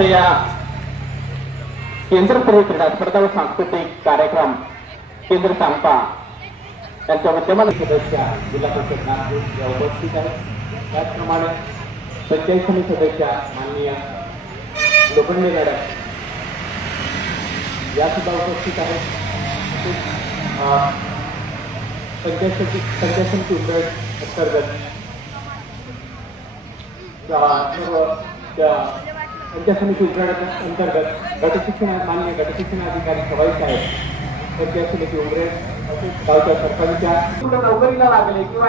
अशा या केंद्रस्तरीय क्रीडा स्पर्धा व सांस्कृतिक कार्यक्रम केंद्र सांगता त्यांच्या विद्यमान सदस्य जिल्हा परिषद नागपूर या उपस्थित आहेत त्याचप्रमाणे पंचायत समिती सदस्य माननीय लोखंडे मॅडम या सुद्धा उपस्थित आहेत. पंचायत समिती पंचायत समिती उद्योग अंतर्गत सर्व त्या पंचायत समिती उद्योग अंतर्गत गटशिक्षण मान्य गटशिक्षण अधिकारी सवाई साहेब पंचायत समिती उमरे गावच्या सरपंचा नोकरीला लागले किंवा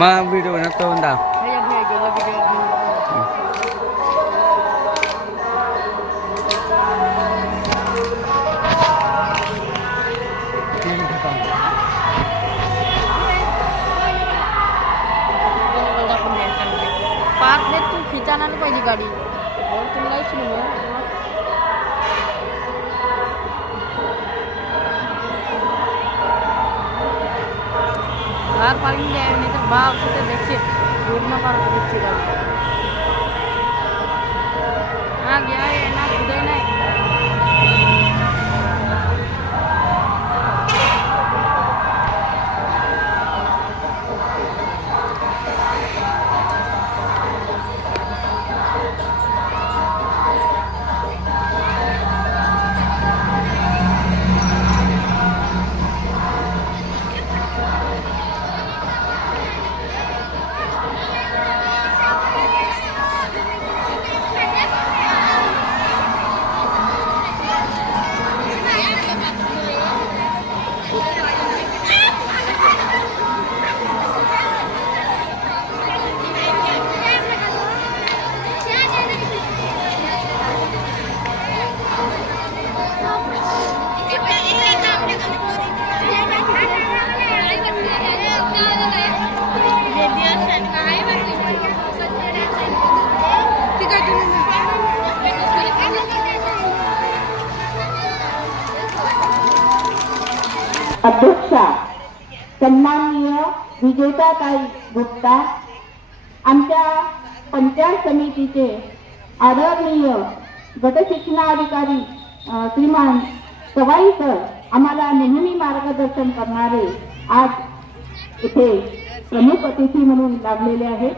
मग व्हिडिओ बनवतो म्हणता पार्क तू खिचायला नाही पाहिजे गाडी वर तुला नाही सुरू Bar paling dia ini terbang, kita backseat. Dulu mah baru kecil. Nah, dia enak. अध्यक्षा सन्माननीय विजेताताई गुप्ता आमच्या पंचायत समितीचे आदरणीय गटशिक्षणाधिकारी श्रीमान सवाई सर आम्हाला नेहमी मार्गदर्शन करणारे आज इथे प्रमुख अतिथी म्हणून लाभलेले आहेत.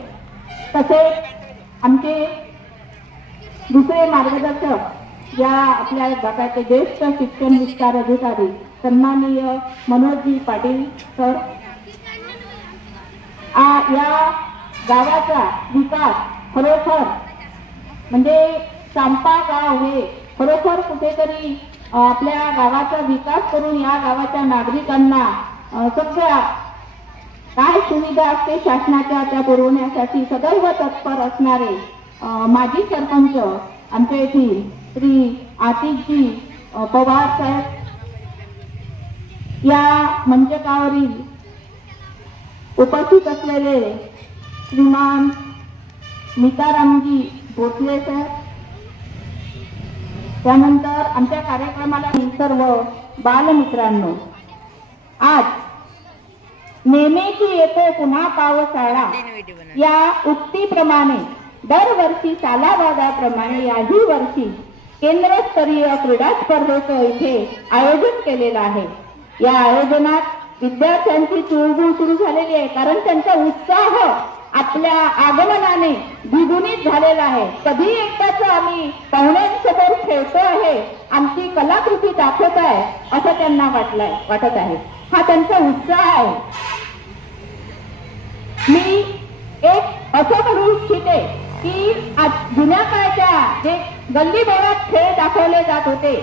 तसेच आमचे दुसरे मार्गदर्शक या आपल्या गटाचे ज्येष्ठ शिक्षण विस्तार अधिकारी सन्माननीय मनोजी पाटील सर. आ- या गावाचा विकास खरोखर म्हणजे चांपा गाव हे खरोखर कुठेतरी आपल्या गावाचा विकास करून या गावाच्या नागरिकांना सगळ्या काय सुविधा असते शासनाच्या त्या पुरवण्यासाठी? सदैव तत्पर असणारे माजी सरपंच आमच्या येथील श्री आतिशजी पवार साहेब या मंचकावरील उपस्थित असलेले श्रीमान मितारामजी भोसले सर. त्यानंतर आमच्या कार्यक्रमाला सर्व बालमित्रांनो आज नेमेची येतो पुन्हा पावसाळा या उक्तीप्रमाणे दरवर्षी सालाबादाप्रमाणे याही वर्षी केंद्रस्तरीय क्रीडा स्पर्धेचं इथे आयोजन केलेलं आहे. या आयोजनात विद्यार्थ्यांची चुळबुळ सुरू झालेली आहे. कारण त्यांचा उत्साह आपल्या आगमनाने द्विगुणित झालेला आहे. कधी एकदाच आम्ही पाहुण्यांसमोर खेळतो आहे. आमची कलाकृती दाखवत आहे असं त्यांना वाटलंय वाटत आहे. हा त्यांचा उत्साह आहे. मी एक असं म्हणू इच्छिते की आज जुन्या काळच्या जे गल्ली बोळात खेळ दाखवले जात होते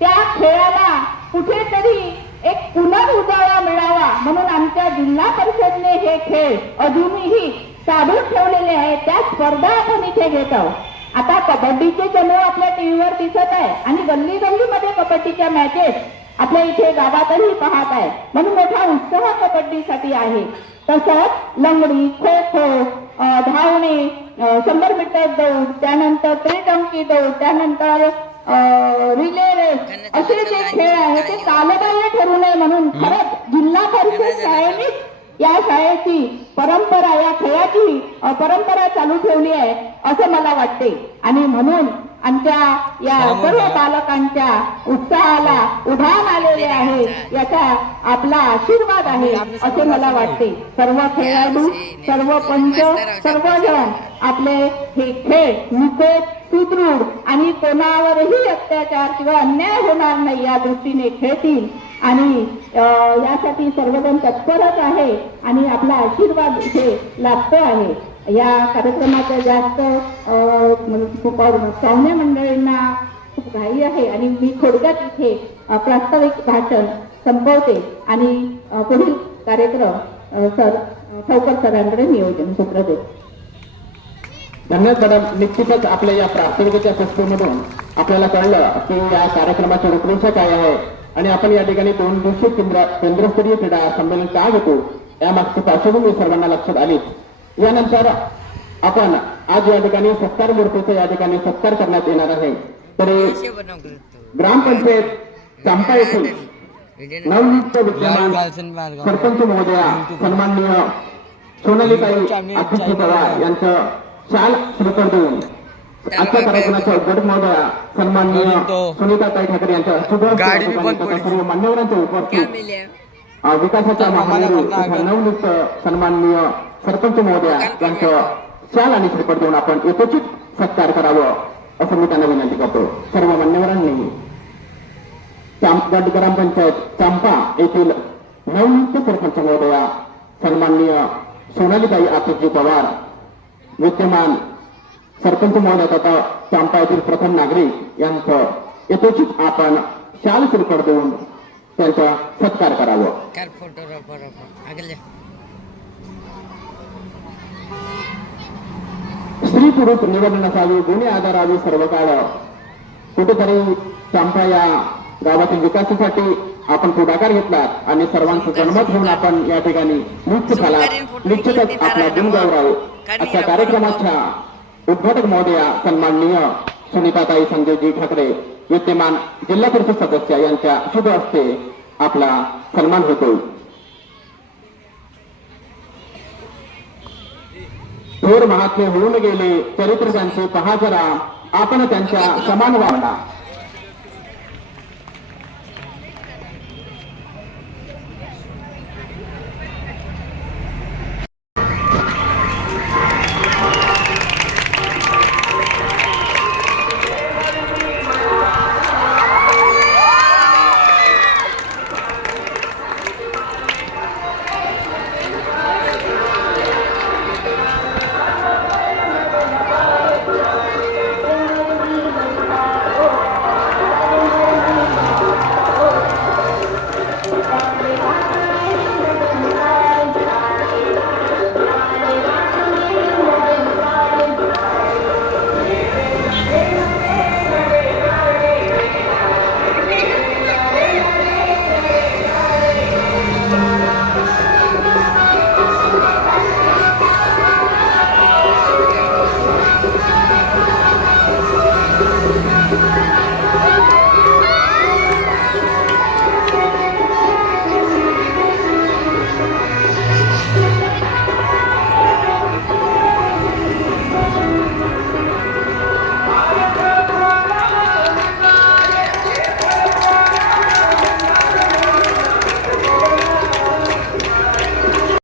त्या खेळाला कुठेतरी एक पुनरुजाळा मिळावा म्हणून आमच्या जिल्हा परिषदने हे खेळ अजूनही चालू ठेवलेले आहेत त्या स्पर्धा आपण इथे घेत आहोत. आता कबड्डीचे चमू आपल्या टीव्हीवर दिसत आहे आणि गल्ली गल्लीमध्ये कबड्डीच्या मॅचेस आपल्या इथे गावातही पाहत आहे. म्हणून मोठा उत्साह कबड्डीसाठी आहे. तसंच लंगडी खो खो धावणे शंभर मीटर दौड त्यानंतर त्रिटंकी दौड त्यानंतर रिले रेस असे जे खेळ आहे ते कालबाह्य ठरू नये म्हणून खरंच जिल्हा परिषद शाळेनेच या शाळेची परंपरा या खेळाची परंपरा चालू ठेवली आहे असं मला वाटते. आणि म्हणून आमच्या या सर्व बालकांच्या उत्साहाला उधाण आलेले आहे. याचा आपला आशीर्वाद आहे असे मला वाटते. सर्व खेळाडू सर्व पंच सर्वजण आपले हे खेळ निकोप सुदृढ आणि कोणावरही अत्याचार किंवा अन्याय होणार नाही या दृष्टीने खेळतील. आणि यासाठी सर्वजण तत्परच आहे आणि आपला आशीर्वाद इथे लागतो आहे. या कार्यक्रमाच्या जास्त अ, पाहुण्या मंडळींना खूप घाई आहे आणि मी थोडक्यात इथे प्रास्ताविक भाषण संपवते आणि पुढील कार्यक्रम सर चौकर सरांकडे नियोजन सूत्र देते धन्यवाद मॅडम निश्चितच आपल्या या प्राथमिकच्या पुस्तकामधून आपल्याला कळलं की या कार्यक्रमाची रूपरेषा काय आहे. आणि आपण या ठिकाणी दोन दिवसीय केंद्र केंद्रस्तरीय क्रीडा संमेलन का घेतो या मागची पार्श्वभूमी सर्वांना लक्षात आली. यानंतर आपण आज या ठिकाणी सत्कार मूर्तीचा या ठिकाणी सत्कार करण्यात येणार आहे. तर ग्रामपंचायत चांपा येथील नवनियुक्त विद्यमान सरपंच महोदया सन्माननीय सोनालीताई अध्यक्ष पवार यांचं शाल श्रीकर देऊन. आजच्या कार्यक्रमाच्या उद्घाटक महोदया सन्माननीय सुनीताताई ठाकरे यांच्या. सर्व मान्यवरांच्या उपस्थित. विकासाच्या महामारी नवनियुक्त सन्माननीय सरपंच महोदया यांचं शाल आणि श्रीपट देऊन आपण यथोचित सत्कार करावं असं मी त्यांना विनंती करतो. सर्व मान्यवरांनी चांपगड ग्रामपंचायत चांपा येथील नवनियुक्त सरपंच महोदया सन्माननीय सोनालीताई आतिशजी पवार विद्यमान सरपंच महोदय तथा चांपा येथील प्रथम नागरिक यांचं यथोचित आपण शाल श्रीफळ देऊन त्यांचा सत्कार करावं. स्त्री पुरुष निवड नसावी गुन्हे आधारावी सर्व काळ कुठेतरी चांपा या गावातील विकासासाठी आपण पुढाकार घेतला आणि सर्वांचं जनमत होऊन आपण या ठिकाणी मुक्त झाला निश्चितच आपला गुणगौरव अशा कार्यक्रमाच्या उद्घाटक महोदया सन्माननीय सुनीताताई संजयजी ठाकरे विद्यमान जिल्हा परिषद सदस्य यांच्या शुभ हस्ते आपला सन्मान होतो. थोर महात्मे होऊन गेले चरित्र त्यांचे पहा जरा आपण त्यांच्या समान वावडा